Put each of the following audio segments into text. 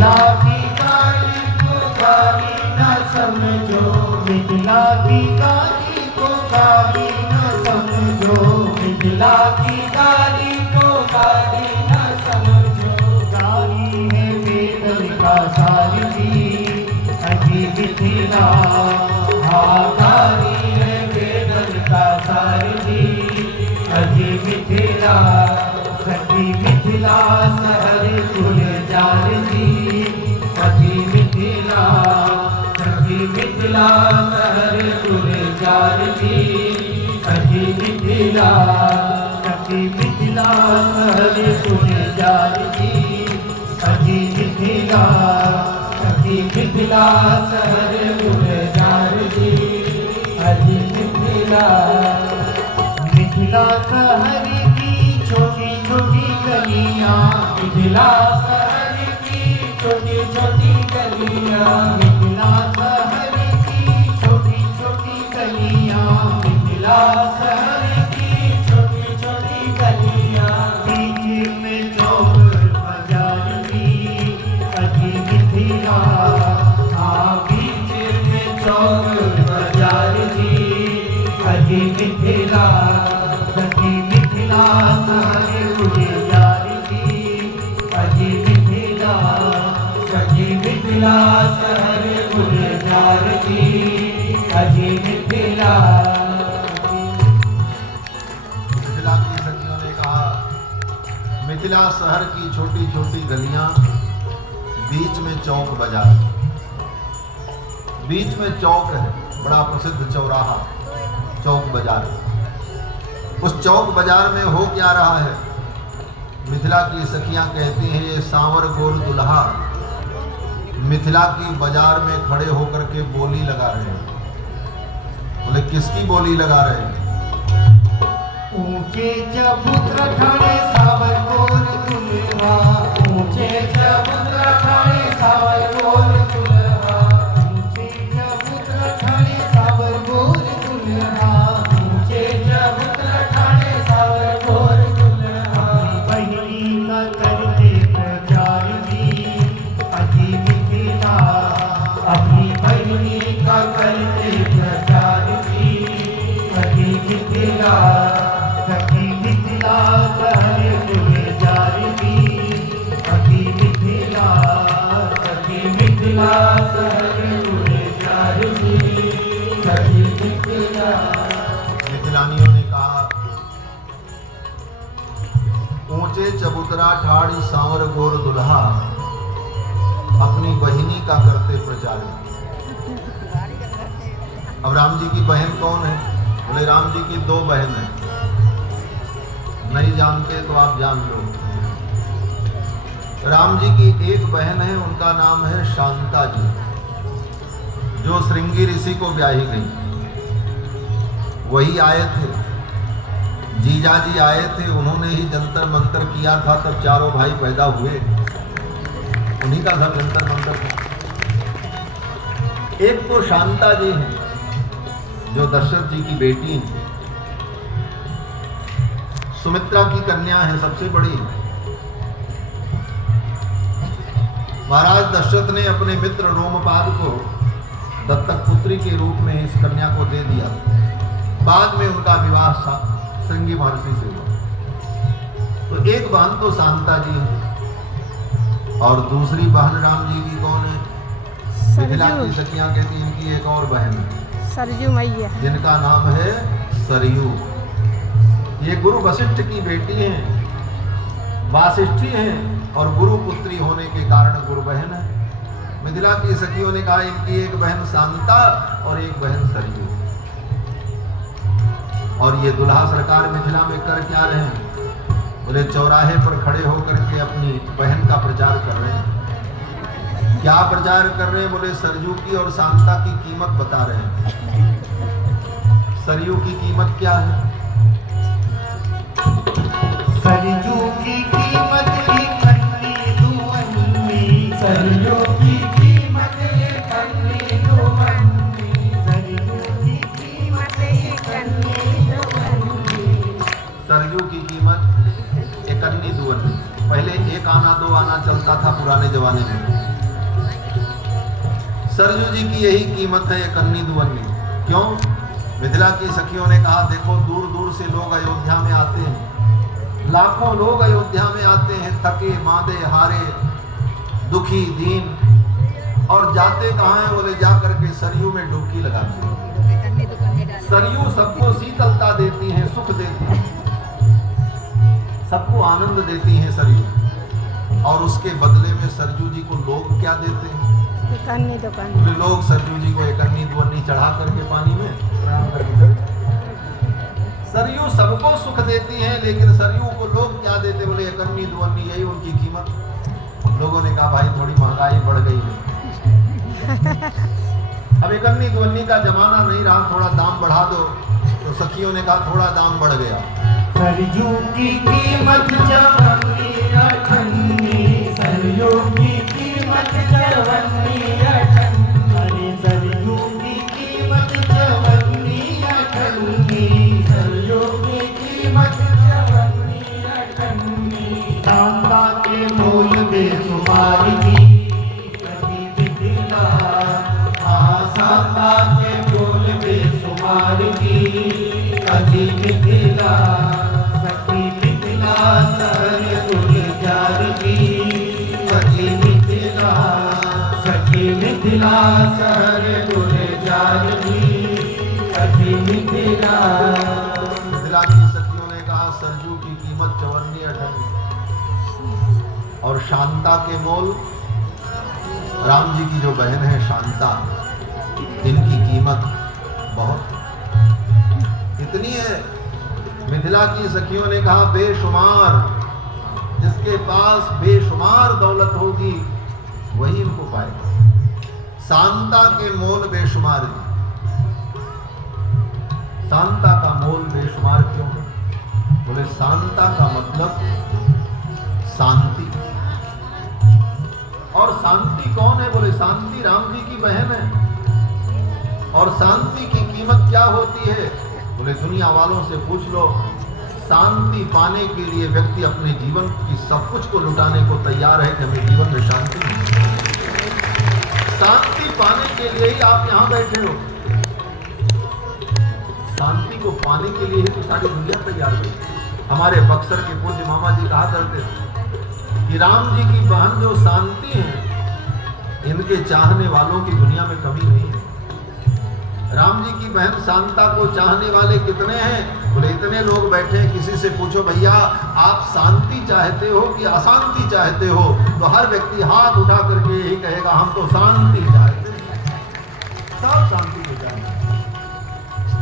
की गाली को गाली न समझो, मिथिला की गाली को गाली न समझो, मिथिला की गाली को गाली न समझो। गाली है वेद का सार की अजी मिथिला, हाँ गाली है वेद का सार की अजी मिथिला। सखी मिथिला शहर गुलजार जी, सखी मिथिला, सखी मिथिला शहर गुलजार जी, सखी मिथिला, सखी मिथिला शहर गुलजार जी, सखी मिथिला, सखी मिथिला शहर गुलजार जी, सखी मिथिला। मिथिला शहर की छोटी छोटी गलियां, मिथिला शहर की छोटी छोटी गलियां, मिथिला शहर की छोटी छोटी गलियां, मिथिला शहर की छोटी छोटी गलियां। बीच में चौक बाजार की अजी मिथिला, हाँ बीच में चौक बाजार की अजी मिथिला। सखी मिथिला शहर गुलजार जी, अजी मिथिला, सखी मिथिला शहर गुलजार जी, अजी मिथिला। मिथिला की सखियों ने कहा, मिथिला शहर की छोटी छोटी गलियां, बीच में चौक बाजार। बीच में चौक है, बड़ा प्रसिद्ध चौराहा चौक बाजार। उस चौक बाजार में हो क्या रहा है? मिथिला की सखियां कहती हैं ये सांवर गोर दुल्हा मिथिला की बाजार में खड़े होकर के बोली लगा रहे हैं। बोले किसकी बोली लगा रहे हैं? ऊंचे चबूतरा ठाणे सावर गोर दुल्हा, ऊंचे चबूतरा ठाणे सावर गोर दुल्हा, ऊंचे चबूतरा ठाणे सावर गोर दुल्हा, ऊंचे चबूतरा ठाणे सावर गोर दुल्हा। बहिनी का करते प्रचार जी, अजी मिथिला, अपनी बहिनी का करते प्रचार जी, अजी मिथिला। सखी मिथिला शहर गुलजार जी, सखी मिथिला, सखी मिथिला शहर गुलजार जी, सखी मिथिला। मिथिलानियों ने कहा ऊंचे चबूतरा ठाड़ी सांवर गोर दुल्हा अपनी बहिनी का करते प्रचार। अब राम जी की बहन कौन है? बोले राम जी की दो बहन है, नहीं जानते तो आप जान लो। राम जी की एक बहन है, उनका नाम है शांता जी, जो श्रृंगी ऋषि को ब्याही गई। वही आए थे, जीजा जी आए थे, उन्होंने ही जंतर मंतर किया था, तब चारों भाई पैदा हुए, उन्हीं का सब जंतर मंतर था। एक तो शांता जी हैं जो दशरथ जी की बेटी हैं, सुमित्रा की कन्या है, सबसे बड़ी। महाराज दशरथ ने अपने मित्र रोमपाद को दत्तक पुत्री के रूप में इस कन्या को दे दिया। बाद में उनका विवाह श्रृंगी महर्षि से हुआ। तो एक बहन तो शांता जी है, और दूसरी बहन राम जी की कौन है? मिथिला की सखियां कहती इनकी एक और बहन है, सरयू मैया, जिनका नाम है सरयू। ये गुरु वशिष्ठ की बेटी हैं, वासिष्ठी हैं, और गुरु पुत्री होने के कारण गुरु बहन है। मिथिला की सखियों ने कहा इनकी एक बहन शांता और एक बहन सरयू। और ये दुल्हा सरकार मिथिला में कर क्या रहे हैं? बोले चौराहे पर खड़े होकर के अपनी बहन का प्रचार कर रहे हैं। क्या प्रचार कर रहे हैं? बोले सरयू की और शांता की कीमत बता रहे हैं। सरयू की कीमत क्या है? सरयू की कीमत एक अन्नी दुअन्नी, सरयू की कीमत एक अन्नी दुअन्नी, सरयू की कीमत एक अन्नी दुअन्नी। सरयू की कीमत एक अन्नी दुअन्नी। पहले एक आना दो आना चलता था पुराने जमाने में। सरजू जी की यही कीमत है ये कन्नी दुवन्नी। क्यों? मिथिला की सखियों ने कहा देखो दूर दूर से लोग अयोध्या में आते हैं, लाखों लोग अयोध्या में आते हैं, थके मांदे हारे दुखी दीन, और जाते कहाँ हैं? बोले जा करके सरयू में डुबकी लगाते हैं। सरयू सबको शीतलता देती हैं, सुख देती हैं, सबको आनंद देती हैं सरयू, और उसके बदले में सरजू जी को लोग क्या देते हैं? बोले लोग सरजू जी को एकन्नी दुवन्नी चढ़ा करके पानी में प्रणाम करके। सरयू सबको सुख देती हैं, लेकिन सरयू को लोग क्या देते? बोले एकन्नी दुवन्नी, यही उनकी कीमत। लोगों ने कहा भाई थोड़ी महंगाई बढ़ गई है, अब एकन्नी दुवन्नी का जमाना नहीं रहा, थोड़ा दाम बढ़ा दो। तो सखियों ने कहा थोड़ा दाम बढ़ गया। सरयू की कीमत चवन्नी अठन्नी, सरयू की कीमत चवन्नी अठन्नी, अरे सरयू की कीमत चवन्नी अठन्नी, सरयू की कीमत चवन्नी अठन्नी। सांता के मोल बेशुमार की कभी मिथिला, हाँ सांता के मोल बेशुमार की कभी मिथिला। सखी मिथिला सर गुलजार की, सखी मिथिला, सखी मिथिला सर गुलजार की, सखी मिथिला। मिथिला की सखियों ने कहा सरजू की कीमत चवन्नी अठन्नी, और शांता के मोल, राम जी की जो बहन है शांता, इनकी कीमत बहुत इतनी है। मिथिला की सखियों ने कहा बेशुमार, जिसके पास बेशुमार दौलत होगी वही इनको पाएगा। शांता के मोल बेशुमार है। शांता का मोल बेशुमार क्यों है? बोले शांता का मतलब शांति, और शांति कौन है? बोले शांति राम जी की बहन है। और शांति की कीमत क्या होती है? बोले दुनिया वालों से पूछ लो, शांति पाने के लिए व्यक्ति अपने जीवन की सब कुछ को लुटाने को तैयार है कि हमें जीवन में शांति मिले। शांति पाने के लिए ही आप यहाँ बैठे हो, शांति को पाने के लिए ही तो सारी दुनिया तैयार है। हमारे बक्सर के पूज्य मामा जी कहा करते थे कि राम जी की बहन जो शांति है, इनके चाहने वालों की दुनिया में कमी नहीं है। राम जी की बहन शांता को चाहने वाले कितने हैं? बोले इतने लोग बैठे हैं। किसी से पूछो भैया आप शांति चाहते हो कि अशांति चाहते हो, तो हर व्यक्ति हाथ उठा करके यही कहेगा हम तो शांति चाहते हैं, सब शांति को चाहते हैं।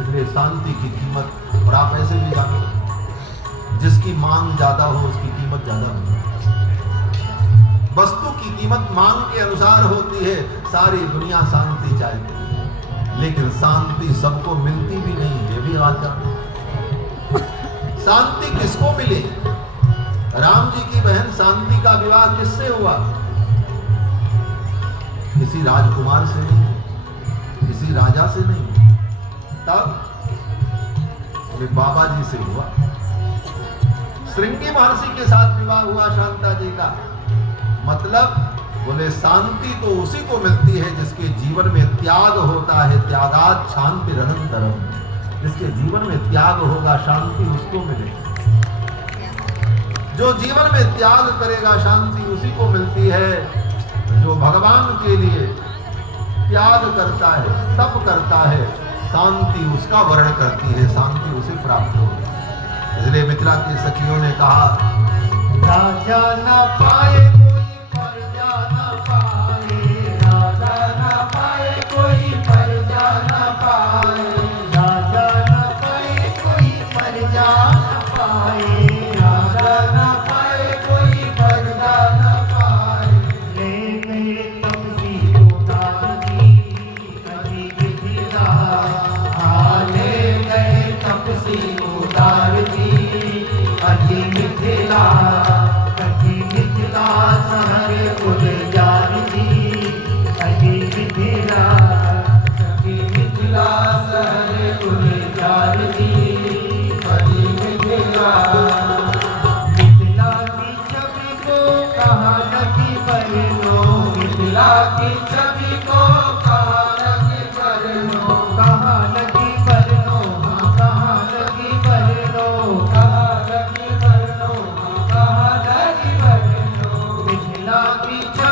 इसलिए शांति की कीमत, और आप ऐसे भी जानो, जिसकी मांग ज्यादा हो उसकी कीमत ज्यादा होती है। वस्तु की कीमत मांग के अनुसार होती है। सारी दुनिया शांति चाहती है, लेकिन शांति सबको मिलती भी नहीं, ये भी बात जानते। शांति किसको मिले? राम जी की बहन शांति का विवाह किससे हुआ? किसी राजकुमार से नहीं, किसी राजा से नहीं, तब बाबा जी से हुआ। श्रृंगी महर्षि के साथ विवाह हुआ शांता जी का। मतलब बोले शांति तो उसी को मिलती है जिसके जीवन में त्याग होता है। त्यागात शांति रहंतरम, जिसके जीवन में त्याग होगा शांति उसको मिलेगी। जो जीवन में त्याग करेगा शांति उसी को मिलती है। जो भगवान के लिए त्याग करता है, तप करता है, शांति उसका वर्ण करती है, शांति उसे प्राप्त होगी। इसलिए मिथिला की सखियों ने कहा राजा न पाए कोई प्रजा न पाए, राजा न पाए कोई प्रजा न पाए, राजा न पाए कोई प्रजा न पाए, राजा न पाए कोई प्रजा न पाए। ले गए तपसी उतार की कभी मिथिला, हाँ ले गए तपसी उतार की कभी मिथिला, कभी मिथिला शहर गुलजार की, कभी मिथिला, कभी मिथिला शहर गुलजार की, कभी मिथिला। मिथिला की छवि को कहाँ नदी पर मिथिला की छवि को कहाँ लगी बरनो, कहाँ लगी बरनो, हाँ कहाँ लगी बरनो, कहाँ लगी बरनो, हाँ कहाँ लगी बरनो। मिथिला की छवि